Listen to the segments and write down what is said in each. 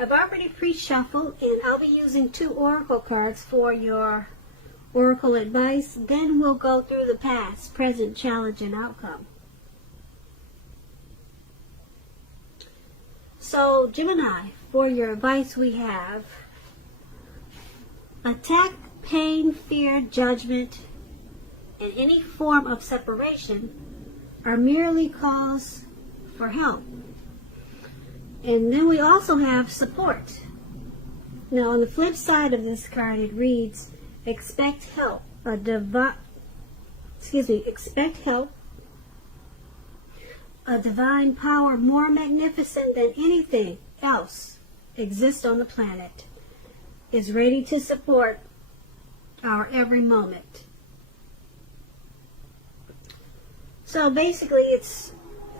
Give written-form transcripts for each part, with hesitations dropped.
I've already pre-shuffled, and I'll be using 2 oracle cards for your oracle advice. Then we'll go through the past, present, challenge, and outcome. So, Gemini, for your advice we have attack, pain, fear, judgment, and any form of separation are merely calls for help. And then we also have support. Now, on the flip side of this card, it reads, expect help. Expect help. A divine power more magnificent than anything else exists on the planet is ready to support our every moment. So basically, it's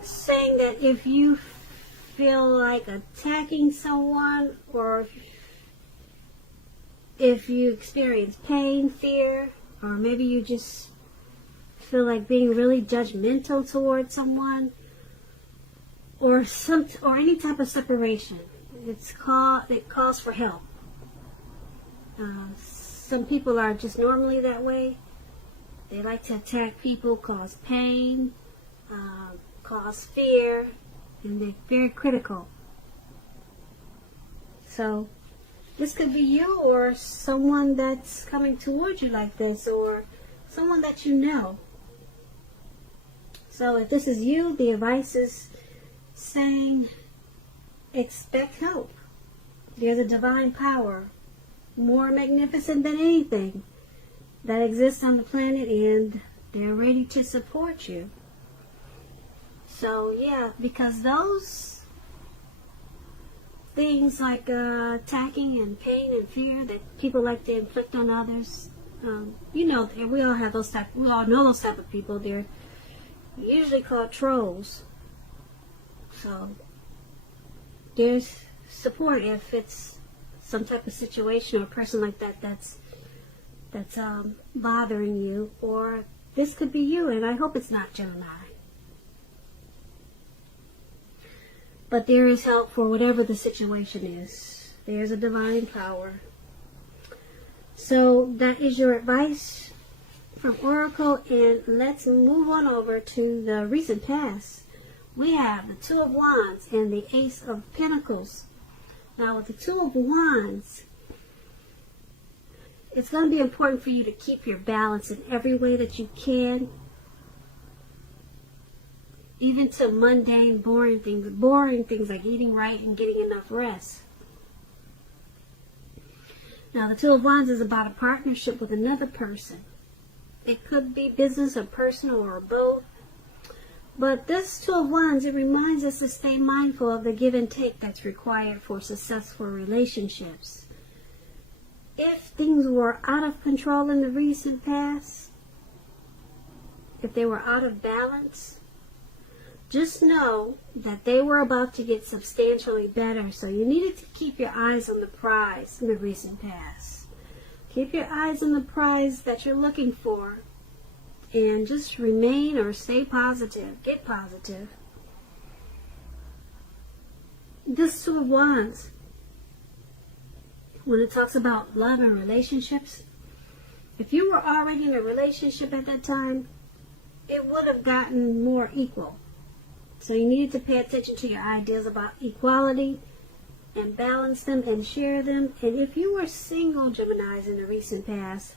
saying that if you feel like attacking someone, or if you experience pain, fear, or maybe you just feel like being really judgmental towards someone, or any type of separation, it calls for help. Some people are just normally that way. They like to attack people, cause pain, cause fear, and they're very critical. So this could be you, or someone that's coming towards you like this, or someone that you know. So if this is you, the advice is saying expect help. There's a divine power more magnificent than anything that exists on the planet, and they're ready to support you. So yeah, because those things like attacking and pain and fear that people like to inflict on others, we all know those type of people. They're usually called trolls. So there's support if it's some type of situation or person like that that's bothering you, or this could be you, and I hope it's not Gemini. But there is help for whatever the situation is. There's a divine power. So that is your advice from Oracle, and let's move on over to the recent past. We have the Two of Wands and the Ace of Pentacles. Now with the Two of Wands, it's going to be important for you to keep your balance in every way that you can. Even to mundane, boring things like eating right and getting enough rest. Now the Two of Wands is about a partnership with another person. It could be business or personal or both. But this Two of Wands, it reminds us to stay mindful of the give and take that's required for successful relationships. If things were out of control in the recent past, if they were out of balance, just know that they were about to get substantially better. So you needed to keep your eyes on the prize in the recent past. Keep your eyes on the prize that you're looking for. And just remain or stay positive. Get positive. This Two of Wands, when it talks about love and relationships, if you were already in a relationship at that time, it would have gotten more equal. So you needed to pay attention to your ideas about equality and balance them and share them. And if you were single, Geminis, in the recent past,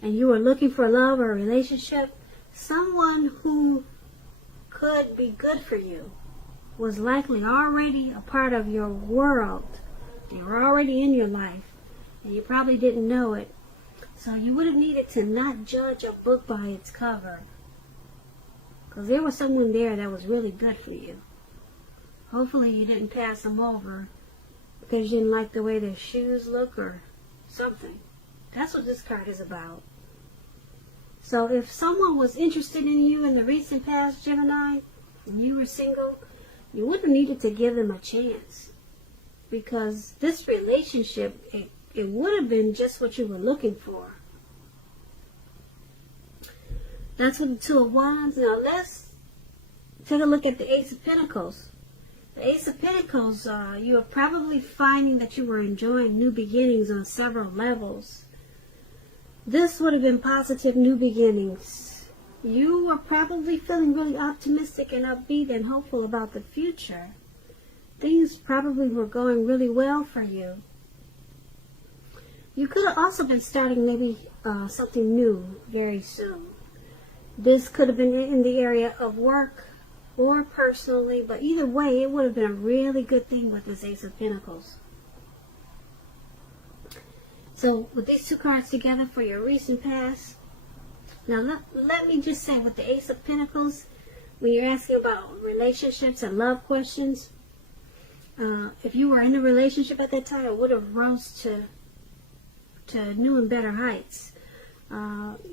and you were looking for love or a relationship, someone who could be good for you was likely already a part of your world. They were already in your life, and you probably didn't know it. So you would have needed to not judge a book by its cover, because there was someone there that was really good for you. Hopefully you didn't pass them over because you didn't like the way their shoes look or something. That's what this card is about. So if someone was interested in you in the recent past, Gemini, and you were single, you wouldn't have needed to give them a chance. Because this relationship, it would have been just what you were looking for. That's with the Two of Wands. Now let's take a look at the Ace of Pentacles. The Ace of Pentacles, you are probably finding that you were enjoying new beginnings on several levels. This would have been positive new beginnings. You were probably feeling really optimistic and upbeat and hopeful about the future. Things probably were going really well for you. You could have also been starting maybe something new very soon. This could have been in the area of work or personally, but either way, it would have been a really good thing with this Ace of Pentacles. So, with these two cards together for your recent past, now let me just say with the Ace of Pentacles, when you're asking about relationships and love questions, if you were in a relationship at that time, it would have rose to new and better heights.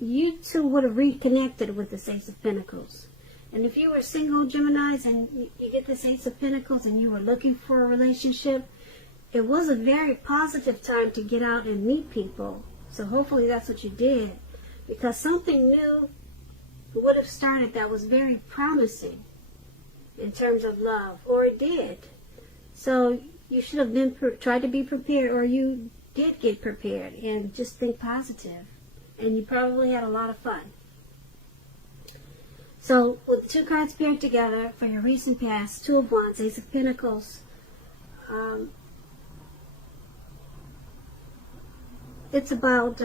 You two would have reconnected with this Ace of Pentacles. And if you were single Geminis and you get this Ace of Pentacles and you were looking for a relationship, it was a very positive time to get out and meet people. So hopefully that's what you did. Because something new would have started that was very promising in terms of love. Or it did. So you should have been tried to be prepared, or you did get prepared, and just think positive. And you probably had a lot of fun. So, with the two cards paired together for your recent past, Two of Wands, Ace of Pentacles, it's about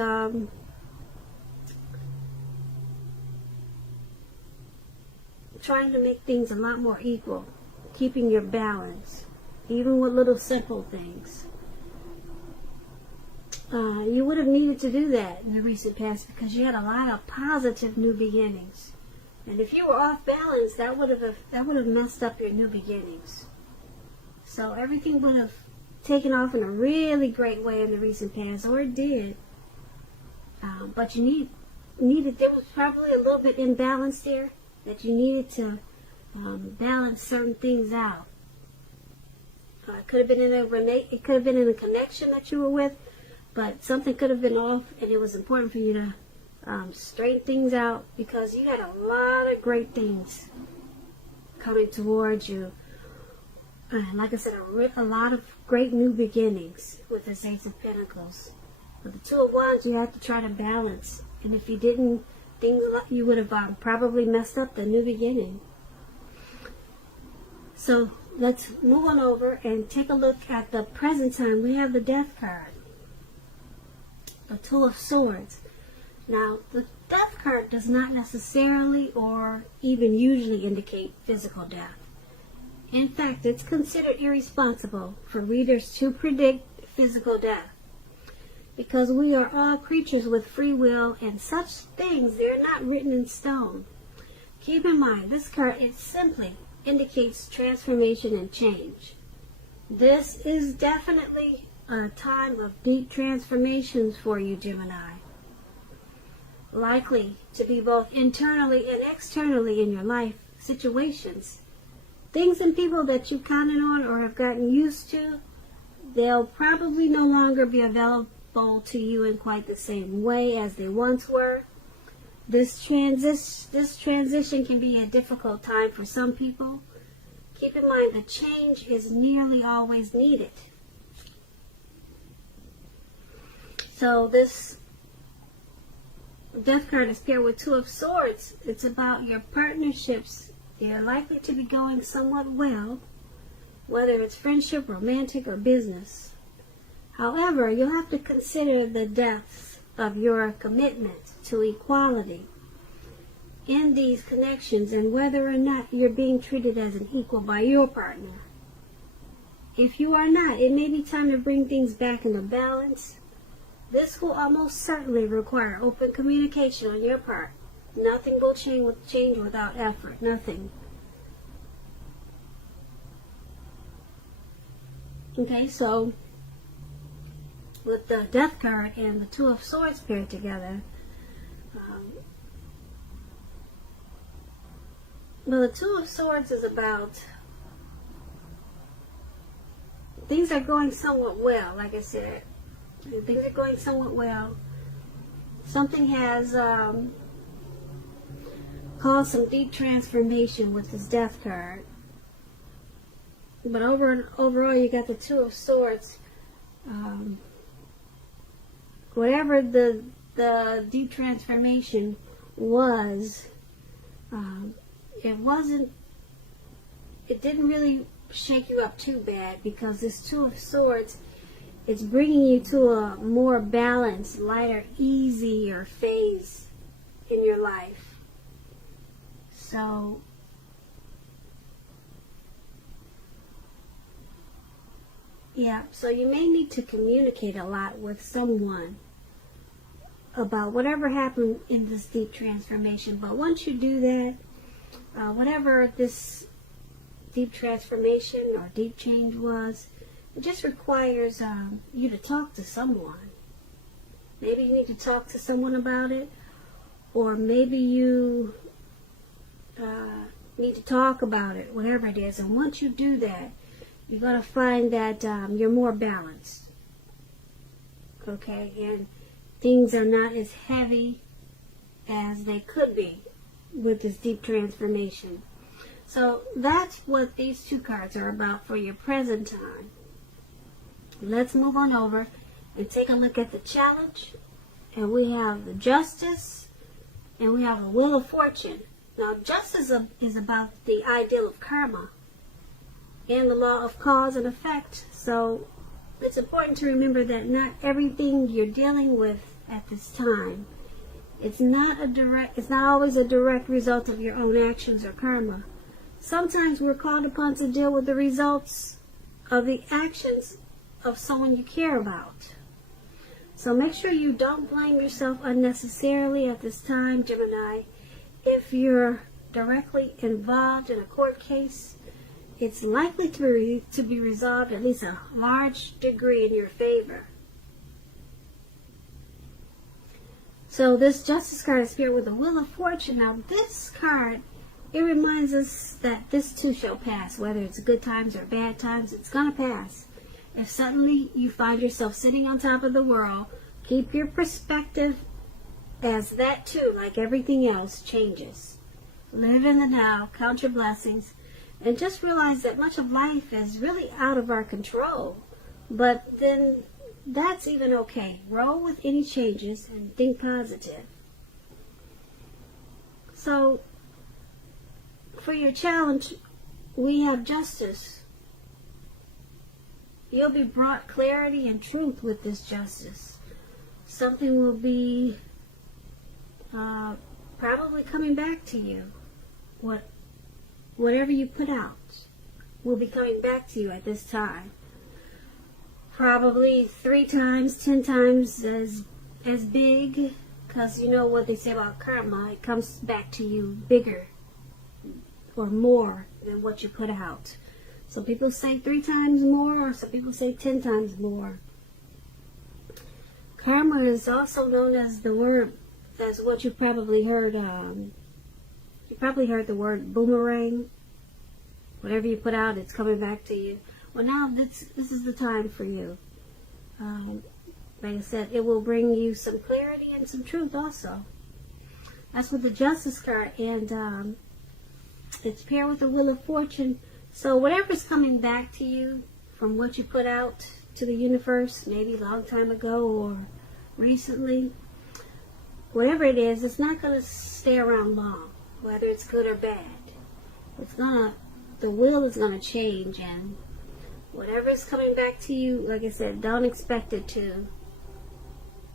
trying to make things a lot more equal, keeping your balance, even with little simple things. You would have needed to do that in the recent past because you had a lot of positive new beginnings. And if you were off balance, that would have messed up your new beginnings. So everything would have taken off in a really great way in the recent past, or it did. But you needed, there was probably a little bit imbalance there that you needed to balance certain things out. It could have been in a connection that you were with, but something could have been off, and it was important for you to straighten things out because you had a lot of great things coming towards you. Like I said, a lot of great new beginnings with this Ace of Pentacles. With the Two of Wands, you have to try to balance. And if you didn't, you would have probably messed up the new beginning. So let's move on over and take a look at the present time. We have the Death card. The Two of Swords. Now, the Death card does not necessarily or even usually indicate physical death. In fact, it's considered irresponsible for readers to predict physical death because we are all creatures with free will, and such things, they're not written in stone. Keep in mind, this card, it simply indicates transformation and change. This is definitely a time of deep transformations for you, Gemini. Likely to be both internally and externally in your life situations. Things and people that you counted on or have gotten used to, they'll probably no longer be available to you in quite the same way as they once were. This transition can be a difficult time for some people. Keep in mind that change is nearly always needed. So this Death card is paired with Two of Swords. It's about your partnerships. They're likely to be going somewhat well, whether it's friendship, romantic, or business. However, you'll have to consider the depth of your commitment to equality in these connections and whether or not you're being treated as an equal by your partner. If you are not, it may be time to bring things back into balance. This will almost certainly require open communication on your part. Nothing will change without effort. Nothing. Okay, so with the Death card and the Two of Swords paired together, well, the Two of Swords is about things are going somewhat well, like I said. Things are going somewhat well. Something has caused some deep transformation with this Death card. But overall, you got the Two of Swords. Whatever the deep transformation was, it didn't really shake you up too bad, because this Two of Swords, it's bringing you to a more balanced, lighter, easier phase in your life. So, yeah, so you may need to communicate a lot with someone about whatever happened in this deep transformation. But once you do that, whatever this deep transformation or deep change was, it just requires you to talk to someone. Maybe you need to talk to someone about it, or maybe you need to talk about it, whatever it is. And once you do that, you're going to find that you're more balanced. Okay? And things are not as heavy as they could be with this deep transformation. So that's what these two cards are about for your present time. Let's move on over and take a look at the challenge. And we have the Justice, and we have the Wheel of Fortune. Now, Justice is about the ideal of karma and the law of cause and effect. So it's important to remember that not everything you're dealing with at this time, it's not always a direct result of your own actions or karma. Sometimes we're called upon to deal with the results of the actions of someone you care about. So make sure you don't blame yourself unnecessarily at this time, Gemini. If you're directly involved in a court case, it's likely to be resolved at least a large degree in your favor. So this Justice card is paired with the Wheel of Fortune. Now this card, it reminds us that this too shall pass. Whether it's good times or bad times, it's going to pass. If suddenly you find yourself sitting on top of the world, keep your perspective as that too, like everything else, changes. Live in the now, count your blessings, and just realize that much of life is really out of our control. But then that's even okay. Roll with any changes and think positive. So, for your challenge, we have Justice. You'll be brought clarity and truth with this Justice. Something will be probably coming back to you. Whatever you put out will be coming back to you at this time. Probably 3 times, 10 times as big, because you know what they say about karma, it comes back to you bigger or more than what you put out. Some people say 3 times more, or some people say 10 times more. Karma is also known as what you probably heard. You probably heard the word boomerang. Whatever you put out, it's coming back to you. Well, now this is the time for you. Like I said, it will bring you some clarity and some truth also. That's with the Justice card, and it's paired with the Wheel of Fortune. So whatever's coming back to you from what you put out to the universe, maybe a long time ago or recently, whatever it is, it's not going to stay around long, whether it's good or bad. The wheel is going to change, and whatever is coming back to you, like I said, don't expect it to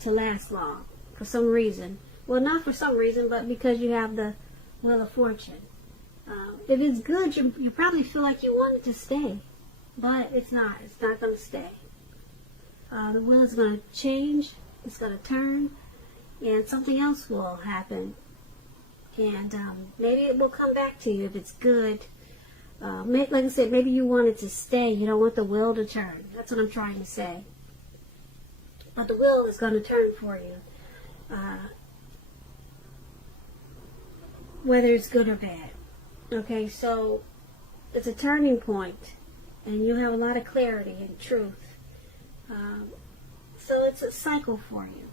last long for some reason. Well, not for some reason, but because you have the Wheel of Fortune. If it's good, you probably feel like you want it to stay, but it's not. It's not going to stay. The wheel is going to change. It's going to turn, and something else will happen. And maybe it will come back to you if it's good. Like I said, maybe you want it to stay. You don't want the wheel to turn. That's what I'm trying to say. But the wheel is going to turn for you, whether it's good or bad. Okay, so it's a turning point, and you have a lot of clarity and truth. So it's a cycle for you.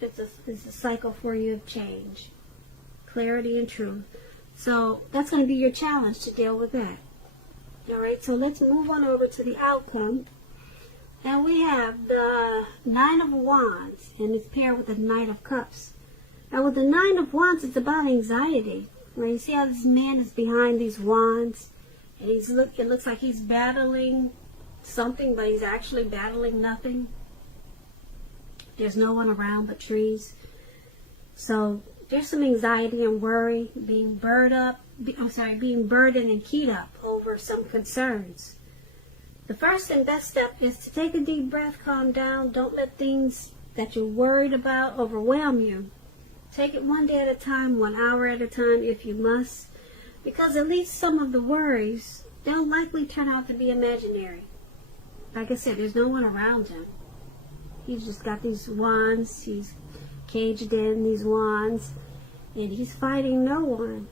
It's a cycle for you of change, clarity and truth. So that's going to be your challenge to deal with that. All right, so let's move on over to the outcome. And we have the Nine of Wands, and it's paired with the Knight of Cups. Now with the Nine of Wands, it's about anxiety. Right? You see how this man is behind these wands, and it looks like he's battling something, but he's actually battling nothing. There's no one around but trees. So there's some anxiety and worry, being burdened and keyed up over some concerns. The first and best step is to take a deep breath, calm down. Don't let things that you're worried about overwhelm you. Take it one day at a time, 1 hour at a time if you must, because at least some of the worries, they'll likely turn out to be imaginary. Like I said, there's no one around him. He's just got these wands. He's caged in these wands, and he's fighting no one.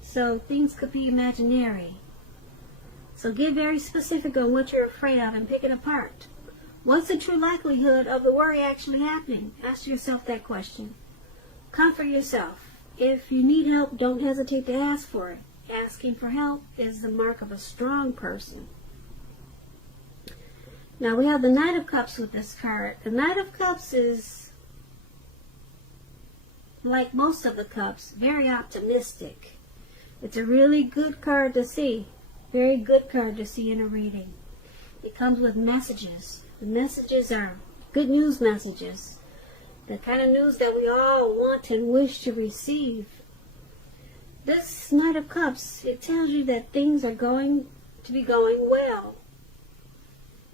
So things could be imaginary. So get very specific on what you're afraid of and pick it apart. What's the true likelihood of the worry actually happening? Ask yourself that question. Comfort yourself. If you need help, don't hesitate to ask for it. Asking for help is the mark of a strong person. Now we have the Knight of Cups with this card. The Knight of Cups is, like most of the cups, very optimistic. It's a really good card to see. Very good card to see in a reading. It comes with messages. The messages are good news messages. The kind of news that we all want and wish to receive. This Knight of Cups, it tells you that things are going to be going well.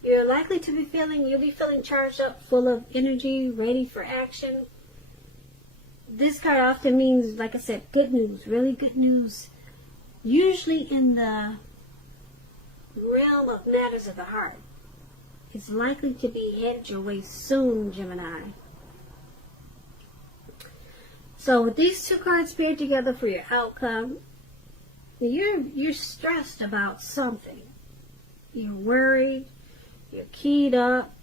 You're likely to be you'll be feeling charged up, full of energy, ready for action. This card often means, like I said, good news, really good news. Usually in the realm of matters of the heart. It's likely to be headed your way soon, Gemini. So with these two cards paired together for your outcome, you're stressed about something. You're worried, you're keyed up,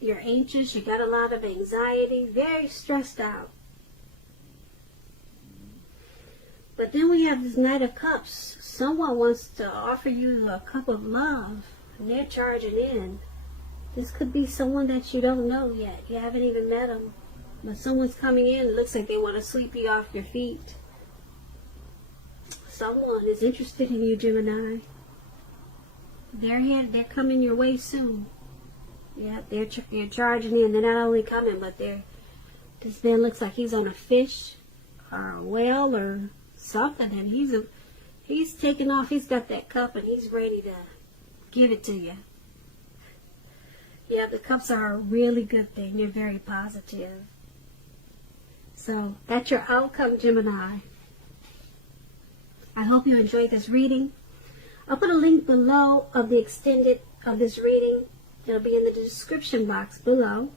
you're anxious, you got a lot of anxiety, very stressed out. But then we have this Knight of Cups. Someone wants to offer you a cup of love, and they're charging in. This could be someone that you don't know yet. You haven't even met them. But someone's coming in. It looks like they want to sweep you off your feet. Someone is interested in you, Gemini. They're here. They're coming your way soon. Yeah, they're charging in. They're not only coming, but this man looks like he's on a fish or a whale or something, and he's taking off. He's got that cup, and he's ready to give it to you. Yeah, the cups are a really good thing. You're very positive. So that's your outcome, Gemini. I hope you enjoyed this reading. I'll put a link below of the extended of this reading. It'll be in the description box below.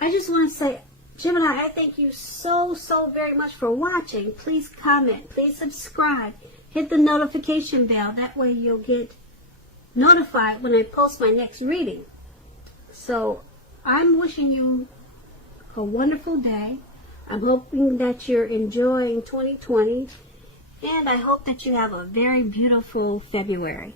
I just want to say, Gemini, I thank you so very much for watching. Please comment. Please subscribe. Hit the notification bell. That way you'll get notified when I post my next reading. So I'm wishing you a wonderful day. I'm hoping that you're enjoying 2020. And I hope that you have a very beautiful February.